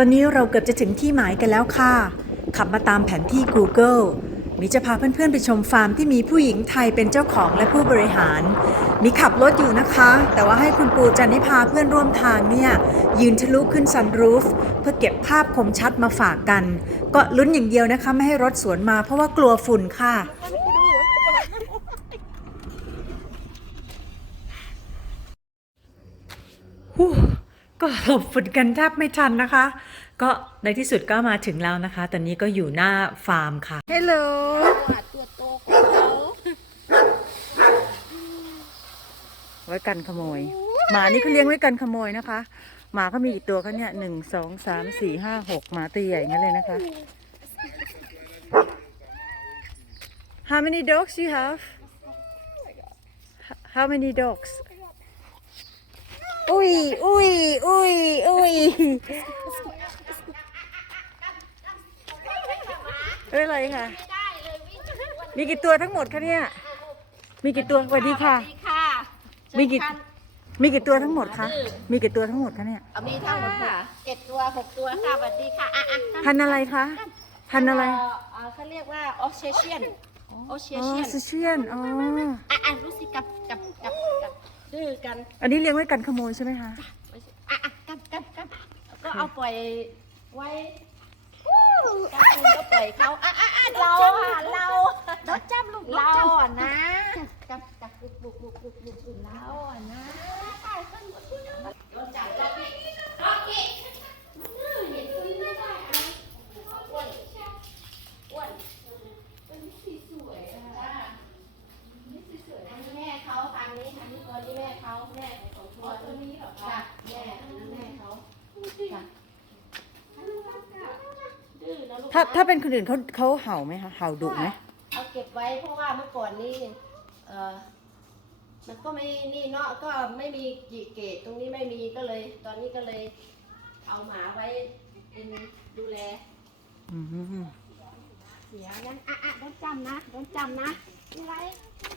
ตอนนี้เราเกือบจะถึงที่หมายกันแล้วค่ะ ขับมาตามแผนที่ Google มีจะพาเพื่อนๆไปชมฟาร์มที่มีผู้หญิงไทยเป็นเจ้าของและผู้บริหาร มีขับรถอยู่นะคะ แต่ว่าให้คุณปูจันนิพาเพื่อนร่วมทางเนี่ย ยืนทะลุขึ้นซันรูฟเพื่อเก็บภาพคมชัดมาฝากกัน ก็ลุ้นอย่างเดียวนะคะ ไม่ให้รถสวนมาเพราะว่ากลัวฝุ่นค่ะฮู้ ก็หลบฝุ่นกันแทบไม่ทันนะคะ ก็ในที่สุดก็มาถึงแล้วนะคะ ตอนนี้ก็อยู่หน้าฟาร์มค่ะฮัลโหลตัวโตของเขาไว้กันขโมย หมานี่เขาเลี้ยงไว้กันขโมยนะคะ หมาเขามีกี่ตัวคะเนี่ยหนึ่งสองสามสี่ห้าหกหมาตัวใหญ่งั้นเลยนะคะ How many dogs you have How many dogs อุ้ยอุ้ยอุ้ยอุ้ยเอ้ยอะไรค่ะ มีกี่ตัวทั้งหมดคะเนี่ย มีกี่ตัวสวัสดีค่ะ สวัสดีค่ะมีกี่ มีกี่ตัวทั้งหมดคะ มีกี่ตัวทั้งหมดคะเนี่ยเอามีทั้งหมดค่ะเจ็ดตัวหกตัวค่ะสวัสดีค่ะอะอะพันธุ์อะไรคะ พันธุ์อะไรเอ่อเขาเรียกว่าออสเตรเลียนออสเตรอ๋อเลียนซิเชียนอ๋อ อะอะรู้สิกับกับกับกับ ดื้อกันอันนี้เลี้ยงไว้กันขโมยใช่ไหมคะอะอะกับกับกับก็เอาปล่อยไว้กับคุณก็ปล่อยเขาอะอะอะเราอะเรา รถจับลูกเราอะนะกับกับลูกลูกลูกลูกลูกลูกเราอะนะโดนจับรอบนี้รอบนี้เห็นคุณไม่ได้อะอ้วนอ้วนเป็นสีสวยอะนี่สีสวยอันนี้แม่เขาอันนี้อันนี้ตัวนี้แม่เขาแม่ของตัวตัวนี้เหรอคะแม่อันนั้นแม่เขาจ้ะดื้อนะลูก ถ้าถ้าเป็นคนอื่นเขาเขาเห่าไหมคะเห่าดุไหมเอาเก็บไว้เพราะว่าเมื่อก่อนนี้เออมันก็ไม่นี่เนาะก็ไม่มีกีเกตตรงนี้ไม่มีก็เลย ตอนนี้ก็เลย เอาหมาไว้เป็นดูแลอืมเสียยังอะอะโดนจำนะโดนจำนะนี่ไร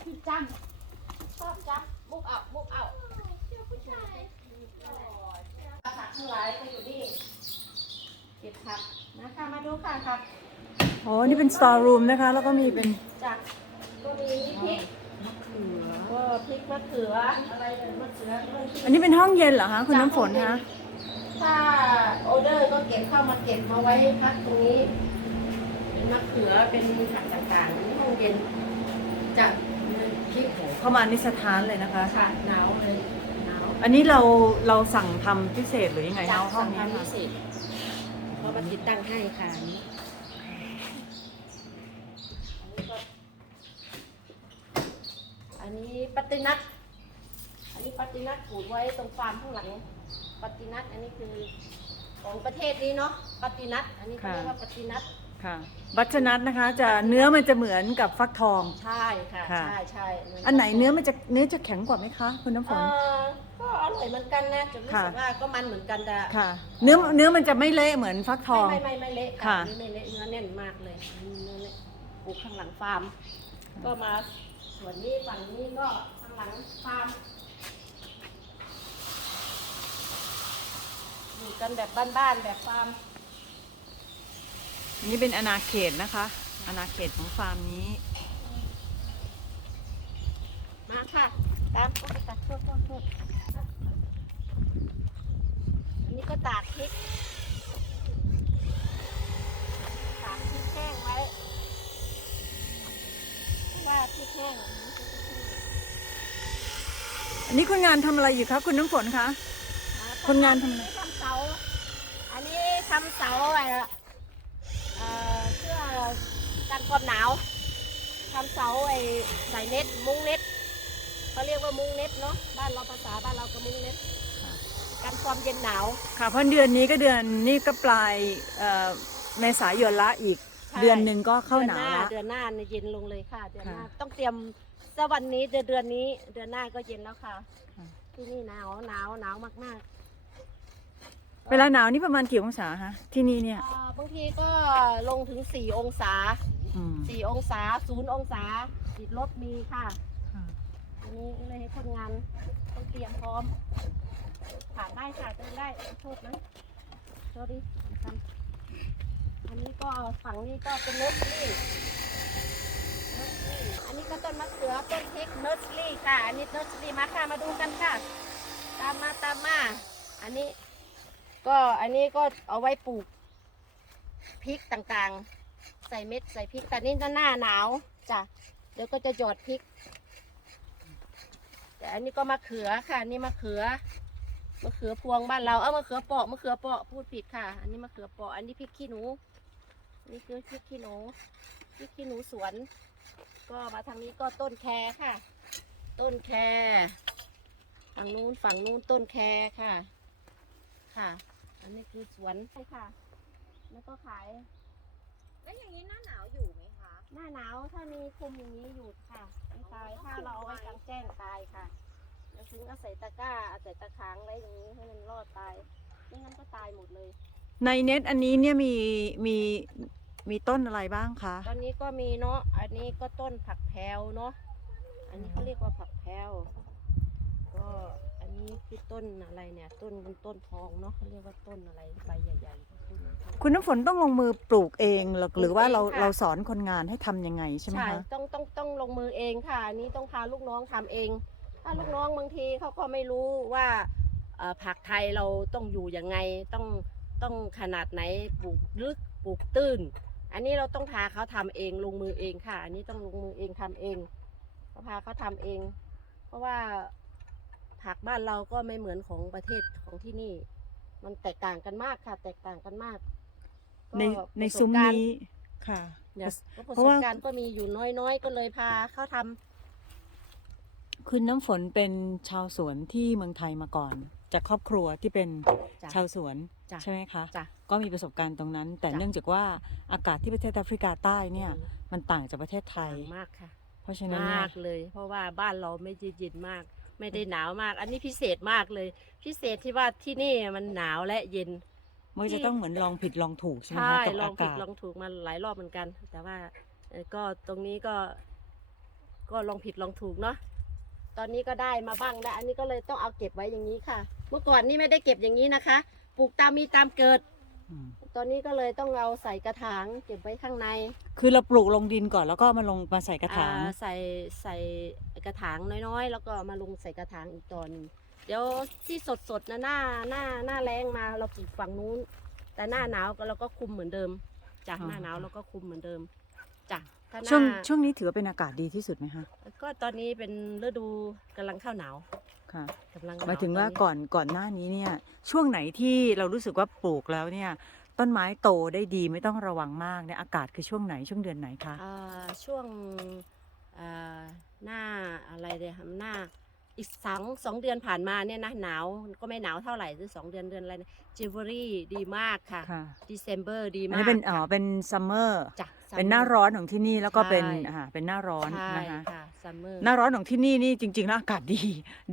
คือจำชอบจำมุกเอามุกเอาผักทั้งหลายก็อยู่นี่เก็บผัก นะค่ะมาดูค่ะค่ะอ๋อ นี่เป็น store room นะคะ แล้วก็มีเป็นจากก็มีพริกก็พริกมะเขืออะไรเลยมะเขือเรื่องที่อันนี้เป็นห้องเย็นเหรอคะ คุณน้ำฝนคะถ้าออเดอร์ก็เก็บเข้ามาเก็บมาไว้พักตรงนี้ เป็นมะเขือเป็นผักต่างๆในห้องเย็นจากพริกเข้ามานี่สถานเลยนะคะค่ะหนาวเลยหนาวอันนี้เราเราสั่งทำพิเศษหรือยังไงจาคะกห้อสั่งงนี้ทำพิค่ะ เศษ เพราะมันติดตั้งให้ค่ะอันนี้อันนี้ปัตตินัทอันนี้ปัตตินัทปลูกไว้ตรงฟาร์มข้างหลังปัตตินัทอันนี้คือของประเทศนี้เนาะปัตตินัทอันนี้เขาเรียกว่าปัตตินัทค่ะ บัชนัทนะคะ จะเนื้อมันจะเหมือนกับฟักทอง ใช่ค่ะค่ะใช่ใช่อันไหนเนื้อมันจะเนื้อจะแข็งกว่าไหมคะ คุณน้ำฝเอน อก็อร่อยเหมือนกันนะจะรู้สึกค่ะว่าก็มันเหมือนกันแต่ค่ะ เนื้อเนื้อมันจะไม่เละเหมือนฟักทอง ไม่ไม่ไม่ไม่เละค่ะค่ะอันนี่ไม่เละเนื้อแน่นมากเลยอันนี้เนื้อเละปลูกข้างหลังฟาร์ม ก็มาส่วนนี้ฝั่งนี้ก็ข้างหลังฟาร์มอยู่กันแบบบ้านๆแบบฟาร์มอันนี้เป็นอนาเขตนะคะ อนาเขตของฟาร์มนี้ มาค่ะ ตามก็ไปตัดโทษโทษโทษอันนี้ ก็ตากพริก ตากพริกแห้งไว้เพราะว่าพริกแห้งอันนี้ก็จะขึ้นอันนี้คุณงานทำอะไรอยู่คะคุณน้ำฝนคะคนงานทำอะไร ทำเสา อันนี้ทำเสาอะไรอะเอ่อเพื่อกันความหนาวทำเสาไอ้ใส่เน็ตมุ้งเน็ตเขาเรียกว่ามุ้งเน็ตเนาะบ้านเราภาษาบ้านเราก็มุ้งเน็ต กันความเย็นหนาว ค่ะเพราะเดือนนี้ก็เดือนนี่ก็ปลายเอ่อเมษายนละอีก ใช่ เดือนหนึ่งก็เข้าหนาวละ เดือนหน้าเดือนหน้าเนี่ยเย็นลงเลยค่ะเดือนหน้าค่ะต้องเตรียมสวันนี้เดือนเดือนนี้ เดือนหน้าก็เย็นแล้วค่ะ ค่ะ ที่นี่หนาวหนาวหนาวมากๆเวลาหนาวนี่ประมาณกี่องศาคะที่นี่เนี่ยอ่าบางทีก็ลงถึง 4 องศา อืม4 องศา 0 องศาติดลบมีค่ะค่ะอันนี้เลยให้คนงานต้องเตรียมพร้อม ผ่านได้ค่ะเดินได้โทษนะโทษดิกันอันนี้ก็ฝั่งนี้ก็เป็นเนอร์สรี่อันนี้ก็ต้นมะเขือต้นพริกเนสรี่ค่ะ อันนี้เนสรี่มาค่ะมาดูกันค่ะ ตามมาตามมา อันนี้ ก็อันนี้ก็เอาไว้ปลูกพริกต่างๆ ใส่เม็ดใส่พริกแต่นี่หน้าหนาวจ้ะเดี๋ยวก็จะหยอดพริก แต่อันนี้ก็มะเขือค่ะนี่มะเขือ มะเขือพวงบ้านเรา เออมะเขือเปาะมะเขือเปาะพูดผิดค่ะ อันนี้มะเขือเปาะอันนี้พริกขี้หนู นี่คือพริกขี้หนูพริกขี้หนูสวน ก็มาทางนี้ก็ต้นแคค่ะ ต้นแคฝั่งนู้นฝั่งนู้นต้นแคค่ะ ค่ะ อันนี้คือสวนใช่ค่ะ แล้วก็ขาย แล้วอย่างนี้หน้าหนาวอยู่ไหมคะ หน้าหนาวถ้ามีคุมอย่างนี้อยู่ค่ะไม่ตายถ้าเราเอาไว้กลางแจ้งตายค่ะ แล้วถึงก็ใส่ตะกร้าใส่ตะขางไว้อย่างนี้ให้มันรอดตายไม่งั้นก็ตายหมดเลย ในเน็ตอันนี้เนี่ยมีมีมีต้นอะไรบ้างคะ ตอนนี้ก็มีเนาะอันนี้ก็ต้นผักแพรวเนาะอันนี้เขาเรียกว่าผักแพรวก็อันนี้คือต้นอะไรเนี่ย ต้นต้นทองเนาะเขาเรียกว่าต้นอะไรใบใหญ่ๆต้นนั้นคุณน้ำฝนต้องลงมือปลูกเองหรือหรือว่าเราปลูกเองค่ะ เราสอนคนงานให้ทำยังไงใช่ไหมใช่คะ ต้องต้องต้องลงมือเองค่ะอันนี้ต้องพาลูกน้องทำเอง ถ้าลูกน้องบางทีเขาก็ไม่รู้ว่าเอ่อผักไทยเราต้องอยู่ยังไงต้องต้องขนาดไหนปลูกลึกปลูกตื้น อันนี้เราต้องพาเขาทำเองลงมือเองค่ะ อันนี้ต้องลงมือเองทำเองก็พาเขาทำเอง เพราะว่าผักบ้านเราก็ไม่เหมือนของประเทศของที่นี่ มันแตกต่างกันมากค่ะ แตกต่างกันมากก็ในในประสบซุ้มการณ์ นี้ค่ะ เนี่ยก็ประเพสราะบว่าการณ์ก็มีอยู่น้อยๆ ก็เลยพาเขาทำ คุณน้ำฝนเป็นชาวสวนที่เมืองไทยมาก่อน จากครอบครัวที่เป็นจ้ะชาวสวนจ้ะ ใช่ไหมคะ จ้ะ ก็มีประสบการณ์ตรงนั้น แต่จ้ะ เนื่องจากว่าอากาศที่ประเทศแอฟริกาใต้เนี่ยอืมมันต่างจากประเทศไทต่ายงมากค่ะ เพราะฉะนั้นเนี่มาย กเลย เพราะว่าบ้านเราไม่ได้เย็นมาก ไม่ได้หนาวมาก อันนี้พิเศษมากเลย พิเศษที่ว่าที่นี่มันหนาวและเย็น มันจะต้องเหมือนลองผิดลองถูกใช่ไหมใช่คะกับลออางผิดกาศลองถูกมาหลายรอบเหมือนกัน แต่ว่าเอ่อก็ตรงนี้ก็ ก็ลองผิดลองถูกเนาะ ตอนนี้ก็ได้มาบ้างแล้วอันนี้ก็เลยต้องเอาเก็บไว้อย่างนี้ค่ะ เมื่อก่อนนี่ไม่ได้เก็บอย่างนี้นะคะ ปลูกตามมีตามเกิด อืมตอนนี้ก็เลยต้องเอาใส่กระถางเก็บไว้ข้างในคือเราปลูกลงดินก่อนแล้วก็มาลงมาใส่กระถาง อ่ใส่ใส่กระถางน้อยๆ แล้วก็มาลงใส่กระถางอีกตอนหนึ่งเดี๋ยวที่สดๆนะหน้าหน้าหน้าแรงมาเราปลูกฝั่งนู้น แต่หน้าหนาวก็เราก็คุมเหมือนเดิมจ้ะหน้าหนาวเราก็คุมเหมือนเดิมจ้ะ ถ้าหน้าช่วงช่วงนี้ถือว่าเป็นอากาศดีที่สุดไหมคะก็ตอนนี้เป็นฤดูกำลังเข้าหนาวค่ะกำลังหมายถึงว่าตก่อนก่อนหน้านี้เนี่ยช่วงไหนที่เรารู้สึกว่าปลูกแล้วเนี่ยต้นไม้โตได้ดีไม่ต้องระวังมากเนี่ยอากาศคือช่วงไหนช่วงเดือนไหนคะอ่าช่วงอ่าหน้าอะไรเดียหน้าอีกสองสองเดือนผ่านมาเนี่ยนะหนาวก็ไม่หนาวเท่าไหร่คือสองเดือนเดือนอะไรจิวเวอรี่ดีมากค่ะค่ะด c เ m b e r ดีอันมากนี้เป็นอ๋อเป็นซัมเมอร์จ้ะ เป็นหน้าร้อนของที่นี่แล้วก็เป็นใช่ อ่าเป็นหน้าร้อนใช่นะคะ ค่ะซัมเมอร์ หน้าร้อนของที่นี่นี่จริงๆแล้วอากาศดี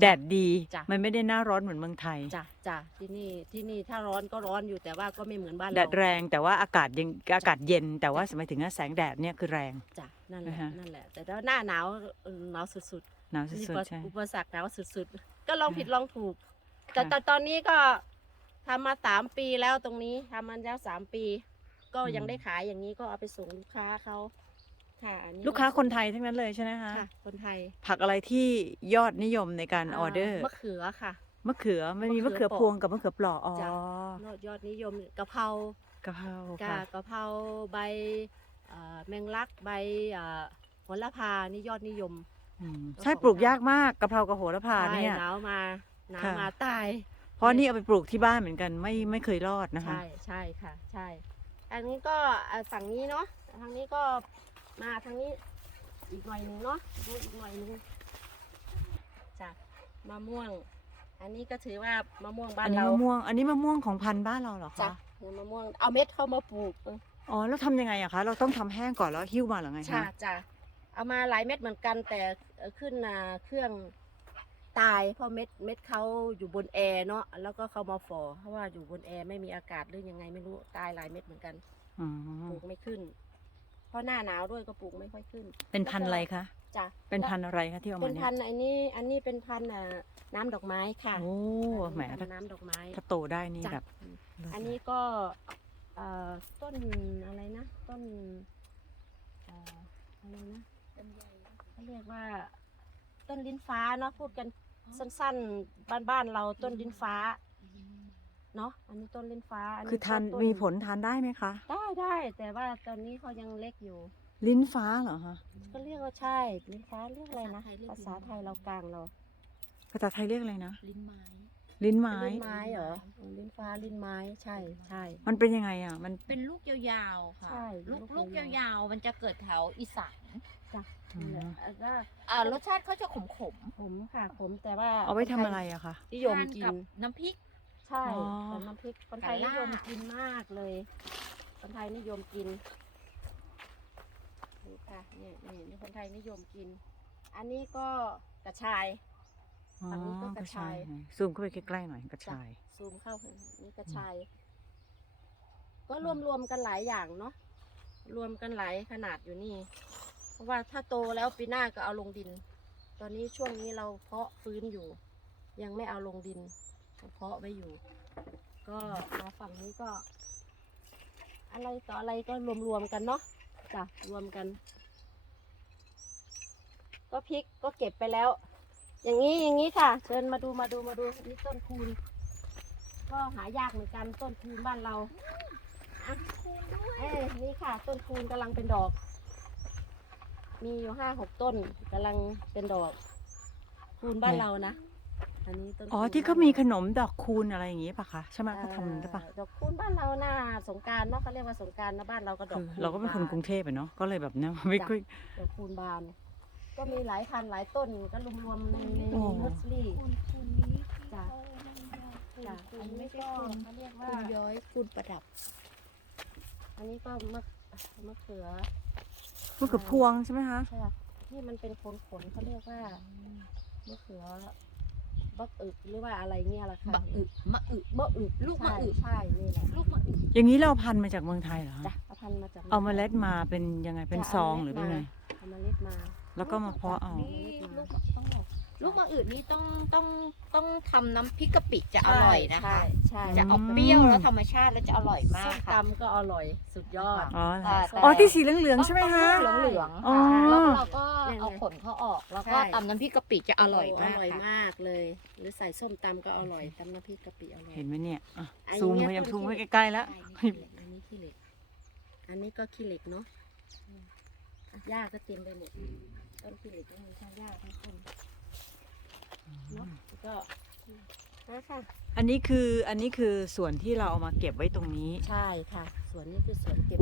แดดดี จ้ะ มันไม่ได้หน้าร้อนเหมือนเมืองไทย จ้ะจ้ะที่นี่ที่นี่ถ้าร้อนก็ร้อนอยู่แต่ว่าก็ไม่เหมือนบ้านแดเราดแรงแต่ว่าอากาศยังอากาศเย็น แต่ว่าหมายถึงว่าแสงแดดเนี่ยคือแรง จ้ะนั่นแหละนะคะนั่นแหละ แต่ถ้าหน้าหนาวเออหนาวสุดหนาวๆสุมีดๆใช่ อุปสรรคหนาวสุดๆ ก็ลองค่ะผิดลองถูก แต่ค่ะ แต่ตอนนี้ก็ทำมาสามปีแล้วตรงนี้ทำมาแล้วสามปี ก็ยังได้ขายอย่างนี้ก็เอาไปส่งลูกค้าเขาค่ะอันนี้ลูกค้าคนไทยทั้งนั้นเลยใช่ไหมคะค่ะ คนไทยผักอะไรที่ยอดนิยมในการออเดอร์มะเขือค่ะมะเขือมันมีมะมะเขืเขืออพวงกับมะเขือเปลอกอ๋อจ้ะยอดนิยมกะเพรากะเพรากะค่ะ กะเพราใบเอ่อแมงลักใบเอ่อโหระพานี่ยอดนิยม อืมก็ใช่ของปลูกไทยยากมากกะเพรากับโหระพาเนี่ยใช่หนาวมาหนาวค่ะ มาตาย เพราะนี่เอาไปปลูกที่บ้านเหมือนกันไม่ไม่เคยรอดนะคะ ใช่ใช่ค่ะ ใช่ อันนี้ก็อ่าฝั่งนี้เนาะทางนี้ก็มาทางนี้อีกหน่อยหนึ่งเนาะดูอีกหน่อยหนึ่งจ้ะมะม่วง อันนี้ก็ถือว่ามะม่วงบ้าอันนนี้เรามะม่วง อันนี้มะม่วงของพันธุ์บ้านเราเหรอจ้ะคะเนี่ยมะม่วงเอาเม็ดเข้ามาปลูกเอออ๋อ แล้วทำยังไงอะคะ เราต้องทำแห้งก่อนแล้วหิ้วมาหรือไงใช่คะ จ้ะเอามาหลายเม็ดเหมือนกันแต่เอ่อขึ้นอ่าเครื่อง ตาย เพราะเม็ดเม็ดเขาอยู่บนแอร์เนาะแล้วก็เขามาฝ่อเพราะว่าอยู่บนแอร์ไม่มีอากาศหรือยังไงไม่รู้ตายหลายเม็ดเหมือนกันอืปมลูกไม่ขึ้น เพราะหน้าหนาวด้วยก็ปลูกไม่ค่อยขึ้นเป็นพันธุ์อะไรคะ จ้ะเป็นพันธุ์อะไรคะที่เอาเป็มานเนี่ยพันธุ์อันนี้อันนี้เป็นพันธุ์อ่าน้ำดอกไม้ค่ะโอ้อันแหมนี้พันถ้าธุ์น้ำดอกไม้ ถ้าโตได้นี่จ้ะ แบบอันนี้ก็เอ่อต้นอะไรนะ ต้นเอ่ออะไรนะเขาเรียกว่า ต้นลิ้นฟ้าเนาะพูดกัน สั้นๆ บ้านๆเราต้นลิ้นฟ้าเนาะอันนี้ต้นลิ้นฟ้าอัคือทานก็ต้มีผลทานได้ไหมคะ ได้ได้แต่ว่าตอนนี้เขายังเล็กอยู่ ลิ้นฟ้าเหรอคะก็เรียกว่าใช่ลิ้นฟ้าเรียกอะไรนะภาษาไทยเรากลางเราภาษาไทยเรียกอะไรนะลิ้นไม้ลิ้นไม้ ลิ้นไม้เหรอเออลิ้นฟ้า ลิ้นไม้ ใช่ ใช่ มันเป็นยังไงอะ มัน เป็นลูกยาวๆ ค่ะใช่ลูกลูลูกกยาวๆยาวๆ มันจะเกิดแถวอีสาน จ้ะอืมนั่นแหละแล้วก็อ่ารสชาติเขาจะขมผมค่ะผมแต่ว่าเอาไว้ทำอะไรอะคะๆนิยมทานกิกับนน้ำพริก ใช่อ๋อ แต่น้ำพริกคนไทยกับนิลาบยมกินมากเลย คนไทยนิยมกินนี่ค่ะนี่นี่นี่คนไทยนิยมกิน อันนี้ก็กระชาย อ๋อฝั่งนี้ก็กระชายไหนซูมเข้าไปใกล้ๆหน่อยกระชาย ซูมเข้าไปนี่กระชาย ก็รวมรวมๆกันหลายอย่างเนาะรวมกันหลายขนาดอยู่นี่เพ ราะว่าถ้าโตแล้วปีหน้าก็เอาลงดิน ตอนนี้ช่วงนี้เราเพาะฟื้นอยู่ ยังไม่เอาลงดินเพาะไว้อยู่ ก็มาฝั่งนี้ก็ อะไรต่ออะไรก็รวมๆกันเนาะจ้ะรวมกัน ก็พริกก็เก็บไปแล้ว อย่างนี้อย่างนี้ค่ะ เชิญมาดูมาดูมาดูนี่ต้นคูณก็หายากเหมือนกันต้นคูณบ้านเราอะเอ้นี่ค่ะ ต้นคูณกำลังเป็นดอก มีอยู่ห้าหกต้นกำลังเป็นดอกคูณบ้านเรานะ อันนี้ต้นอ๋อคูณที่เขาบ้นมีรขนมดอกคูณอะไรอย่างงี้ป่ะคะใช่ไหมเขาทำได้ปะเอ่อดอกคูณบ้านเราหน้าสงกรารเนาะเขาเรียกว่าสงกรารนะบ้านเราก็ดอกคือคูณเราก็เป็นคนบกรุงเทพอะเนาะก็เลยแบบเนี้ยไม่ค่อย ดอกคูณบาน ก็มีหลายพันหลายต้นก็รวมๆในในโอ้ เนอร์สรี่ คุณคุณนี้จ้ะจ้ะคุอัณนไม่นี้ใช่ก็คุณเขาเรียกว่า คุณย้อยคุณประดับ อันนี้ก็มะมะเขือ มะเขือพวงใช่ไหมคะใช่ค่ะที่มันเป็นขนขนๆเขาเรียกว่ามะเขือบักอึกหรือว่าอะไรเงี้ยล่ะค่ะมะอึมะอึมะอึกลูกมะอึใช่ใช่นี่แหละลูกมะอึอย่างนี้เราเอาพันธุ์มาจากเมืองไทยเหรอคะจ้ะเอาพันธุ์มาจากเอาเมล็ดมาเป็นยังไงเป็นจะซองเาหรือเป็นไงเอาเมล็ดมา แล้วก็มาเพาะเอานี่ลูกมะต้องบอก ลูกมะอึนี่ต้องต้องต้องทำน้ำพริกกะปิจะอร่อยนะคะ ใช่ใช่จะออกเปรี้ยวแล้วธรรมชาติแล้วจะอร่อยมาส้กมค่ะ ตำก็อร่อยสุดยอด อ๋ออ่าแต่อ๋อที่สีเหลืองๆใช่ไหมคะเหลืองเหลืองๆอ๋อ ค่ะแล้วเราก็เนี่ยเอาขนเขาออกแล้วก็ใช่ ตำน้ำพริกกะปิจะอร่อยมากอร่อยค่ะมากเลย หรือใส่ส้มตำก็อร่อยตำน้ำพริกกะปิอร่อย เห็นไหมเนี่ยอะอันนี้ซูมเนี่ยพยายามต้นซูมที่ไว้ใกล้ๆแล้ว อันนี้ขี้เหล็ก อันนี้ก็ขี้เหล็กเนาะอะหญ้าก็เต็มไปหมด ต้นขี้เหล็กนี่มันทั้งหญ้าทั้งต้น เนาะแล้วก็นะค่ะ อันนี้คืออันนี้คือส่วนที่เราเอามาเก็บไว้ตรงนี้ ใช่ค่ะ สวนนี้คือสวนเก็บ